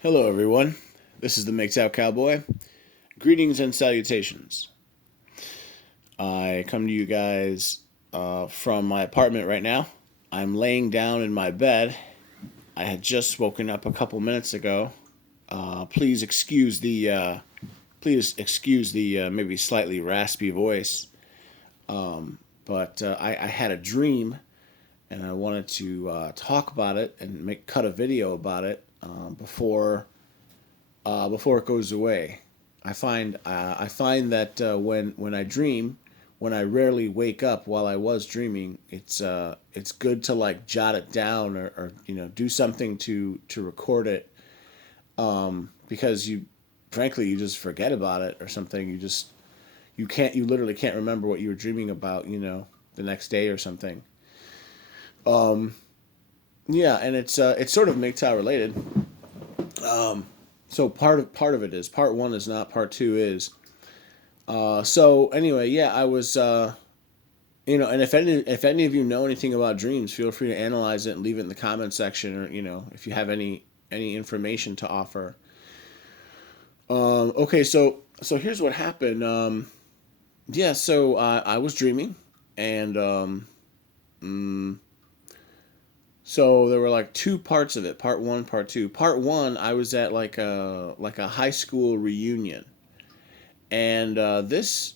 Hello, everyone. This is the Mgtow Cowboy. Greetings and salutations. I come to you guys from my apartment right now. I'm laying down in my bed. I had just woken up a couple minutes ago. Please excuse the maybe slightly raspy voice. But I had a dream, and I wanted to talk about it and cut a video about it before it goes away. I find that when I dream, when I rarely wake up while I was dreaming, it's good to like jot it down or do something to record it, because you frankly you just forget about it or something. You literally can't remember what you were dreaming about, the next day or something. Yeah, and it's sort of MGTOW related. So part of it is part one is not, part two is. So anyway, yeah, I was, and if any of you know anything about dreams, feel free to analyze it and leave it in the comment section, or if you have any information to offer. Okay, so here's what happened. Yeah, so I was dreaming, and so there were like two parts of it, part one, part two. Part one, I was at like a high school reunion, and this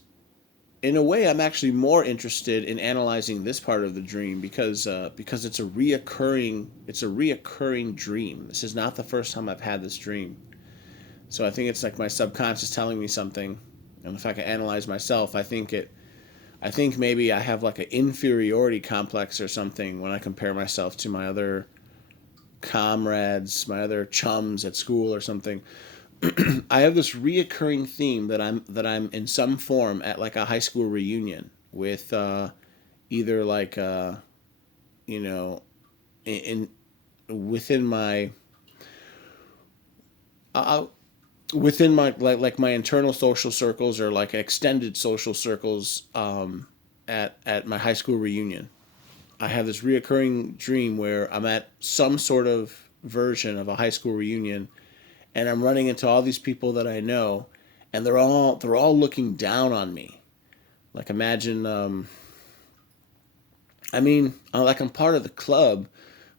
in a way, I'm actually more interested in analyzing this part of the dream because it's a reoccurring dream. This is not the first time I've had this dream, so I think it's like my subconscious telling me something, and if I can analyze myself, I think maybe I have like an inferiority complex or something when I compare myself to my other comrades, my other chums at school or something. I have this reoccurring theme that I'm in some form at like a high school reunion with either like you know in within my uh, within my like my internal social circles or like extended social circles, at my high school reunion. I have this reoccurring dream where I'm at some sort of version of a high school reunion, and I'm running into all these people that I know, and they're all looking down on me. Like imagine, I mean, like I'm part of the club,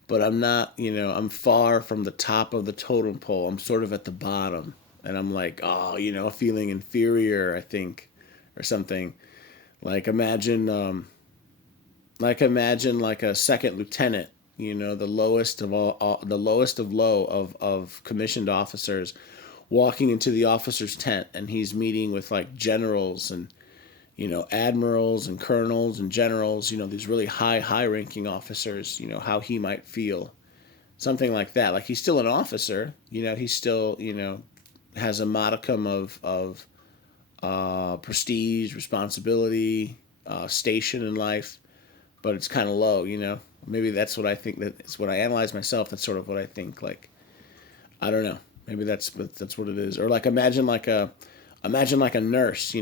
but I'm not. I'm far from the top of the totem pole. I'm sort of at the bottom, and I'm like, oh, feeling inferior, I think, or something. Like imagine like a second lieutenant. The lowest of the lowest of low of commissioned officers, walking into the officer's tent, and he's meeting with like generals and admirals and colonels and generals, these really high ranking officers, how he might feel. Something like that. Like he's still an officer, he's still, has a modicum of prestige, responsibility, station in life, but it's kind of low, Maybe that's what I think. That's what I analyze myself. That's sort of what I think. Like, I don't know. Maybe that's what it is. Or like imagine like a nurse,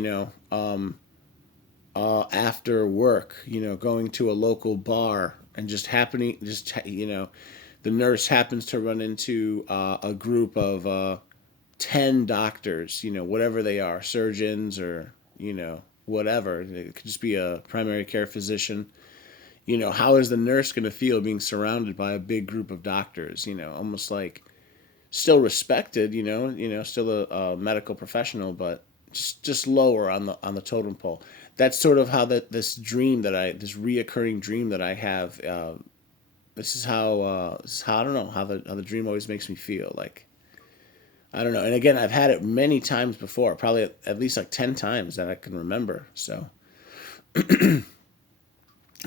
after work, going to a local bar and the nurse happens to run into a group of 10 doctors, whatever they are, surgeons or, whatever. It could just be a primary care physician. How is the nurse going to feel being surrounded by a big group of doctors, almost like still respected, still a medical professional, but just lower on the totem pole. That's sort of how this reoccurring dream that I have. This is how I don't know how the dream always makes me feel. Like I don't know. And again, I've had it many times before, probably at least like 10 times that I can remember. So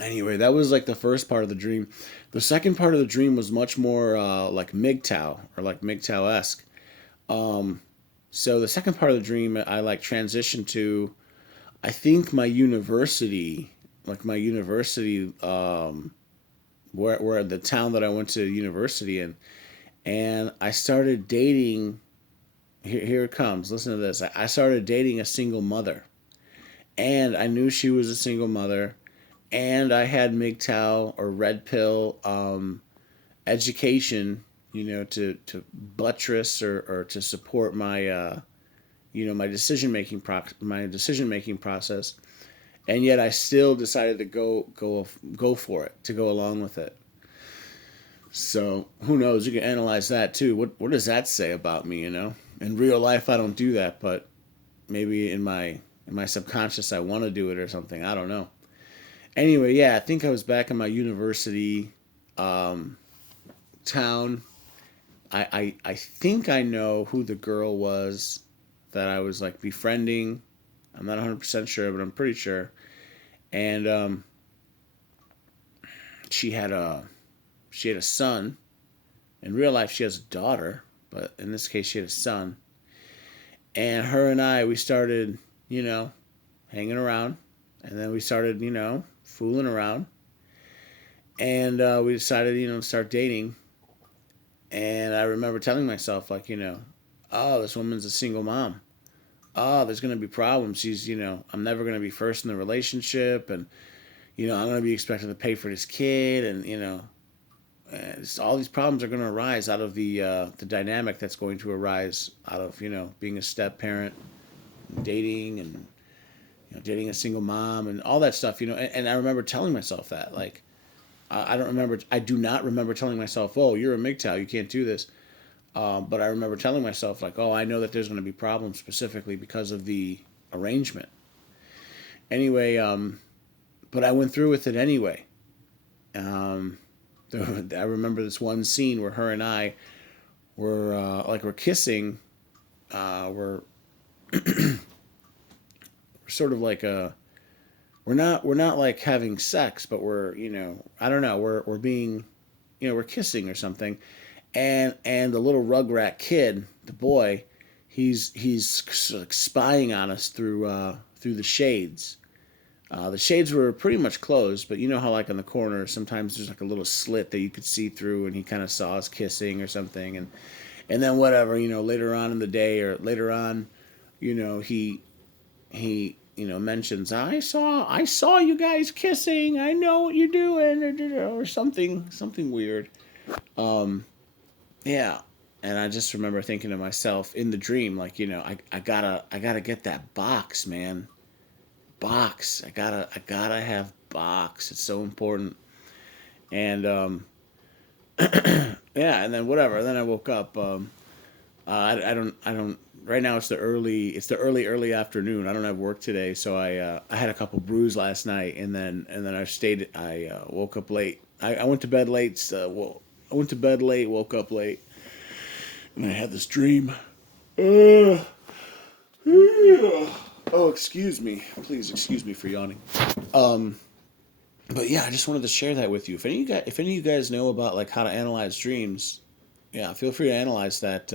anyway, that was like the first part of the dream. The second part of the dream was much more like Mgtow or like Mgtow esque. So the second part of the dream, I like transitioned to, I think my university, where the town that I went to university in, and I started dating. Here it comes. Listen to this. I started dating a single mother, and I knew she was a single mother, and I had MGTOW or red pill education, to buttress or to support my my decision making process, and yet I still decided to go for it, to go along with it. So who knows? You can analyze that too. What does that say about me? In real life, I don't do that, but maybe in my subconscious, I want to do it or something. I don't know. Anyway, yeah, I think I was back in my university um, town. I think I know who the girl was that I was like befriending. I'm not 100% sure, but I'm pretty sure. And she had a she had a son. In real life, she has a daughter, but in this case, she had a son. And her and I, we started, you know, hanging around, and then we started, fooling around, and we decided, to start dating. And I remember telling myself, like, oh, this woman's a single mom. Oh, there's going to be problems. I'm never going to be first in the relationship, and I'm going to be expected to pay for this kid, and all these problems are going to arise out of the dynamic that's going to arise out of being a step parent, dating, and dating a single mom, and all that stuff. And I remember telling myself that, like, I do not remember telling myself, oh, you're a Mgtow, you can't do this. But I remember telling myself, like, oh, I know that there's going to be problems specifically because of the arrangement. Anyway, but I went through with it anyway. Um, I remember this one scene where her and I we're kissing. We're sort of like we're not like having sex, but we're I don't know, we're being we're kissing or something, and the little rugrat kid, the boy, he's like spying on us through the shades. The shades were pretty much closed, but you know how like in the corner sometimes there's like a little slit that you could see through, and he kind of saw us kissing or something, and then whatever, later on in the day or later on, he mentions, I saw you guys kissing. I know what you're doing, or something weird. Um, yeah, and I just remember thinking to myself in the dream, like, I gotta get that box, man. Box. I gotta have box. It's so important. And yeah, and then whatever. Then I woke up. I don't. Right now it's the early afternoon. I don't have work today, so I had a couple brews last night, and then I woke up late. I went to bed late. I went to bed late, woke up late, and I had this dream. Uh, oh, excuse me. Please excuse me for yawning. Um, but yeah, I just wanted to share that with you. If any of you guys know about like how to analyze dreams, yeah, feel free to analyze that.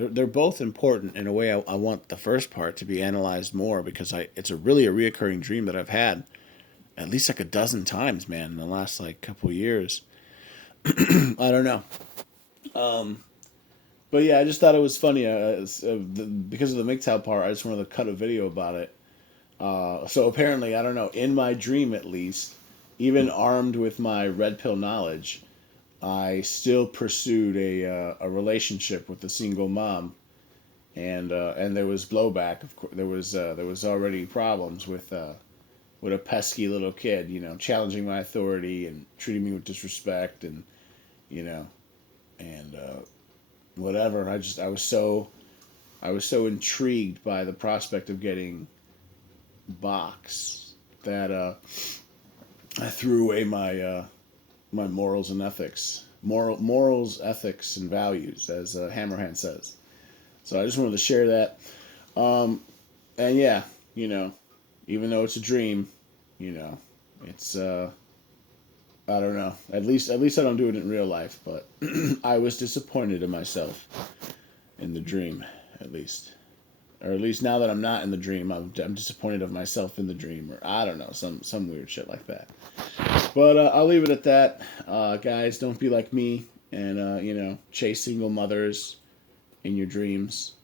They're both important in a way. I want the first part to be analyzed more because it's really a reoccurring dream that I've had at least like a dozen times, man, in the last like couple years. I don't know. Um, but yeah, I just thought it was funny. Because of the MGTOW part, I just wanted to cut a video about it. So apparently, I don't know, in my dream at least, even armed with my red pill knowledge, I still pursued a relationship with a single mom, and there was blowback. Of course, there was already problems with a pesky little kid, challenging my authority and treating me with disrespect, and you know, and whatever. I was so intrigued by the prospect of getting box that I threw away my morals and ethics, morals, ethics, and values, as Hammerhand says. So I just wanted to share that. Um, and yeah, you know, even though it's a dream, you know, it's I don't know. At least I don't do it in real life, but I was disappointed in myself in the dream, at least. Or at least now that I'm not in the dream, I'm disappointed of myself in the dream, or I don't know, some weird shit like that. But I'll leave it at that. Guys, don't be like me and chase single mothers in your dreams,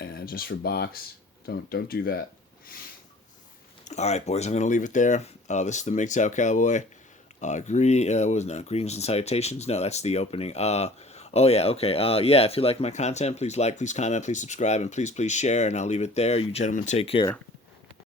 and just for box. Don't do that. All right, boys, I'm gonna leave it there. This is the Mgtow Cowboy. What was not greetings and salutations? No, that's the opening. Oh yeah, okay. Yeah, if you like my content, please like, please comment, please subscribe, and please share. And I'll leave it there. You gentlemen take care.